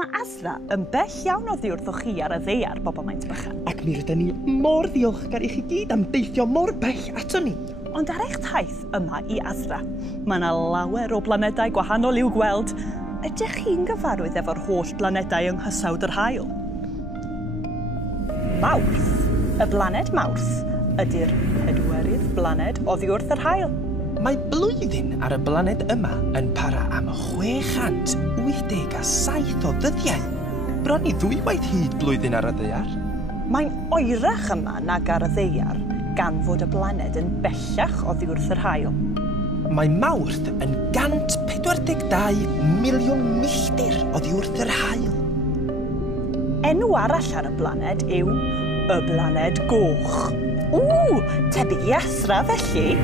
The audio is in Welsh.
Mae Asra yn bell iawn o ddiwrthwch chi ar y ddeiar, bobl maint bychan. Ac mi rydyn ni mor ddiolchgar i chi gyd am deithio mor bell ato ni. Ond ar eich taith yma i Asra, mae yna lawer o blanedau gwahanol i'w gweld. Ydych chi'n gyfarwydd efo'r holl blanedau yng nghysawd yr haul? Mawrth, y blaned Mawrth, ydy'r pedwerydd blaned oddi wrth yr haul. Mae blwyddyn ar y blaned yma yn para am 687 o ddyddiau. Bron i 2 waith hyd blwyddyn ar y ddeiar. Mae'n oerach yma nag ar y ddeiar, gan fod y blaned yn bellach oddi wrth yr haul. Mae Mawrth yn 142 miliwn milltir oddi wrth yr haul. Enw arall ar y blaned yw y blaned goch. Tebyg i Asra felly.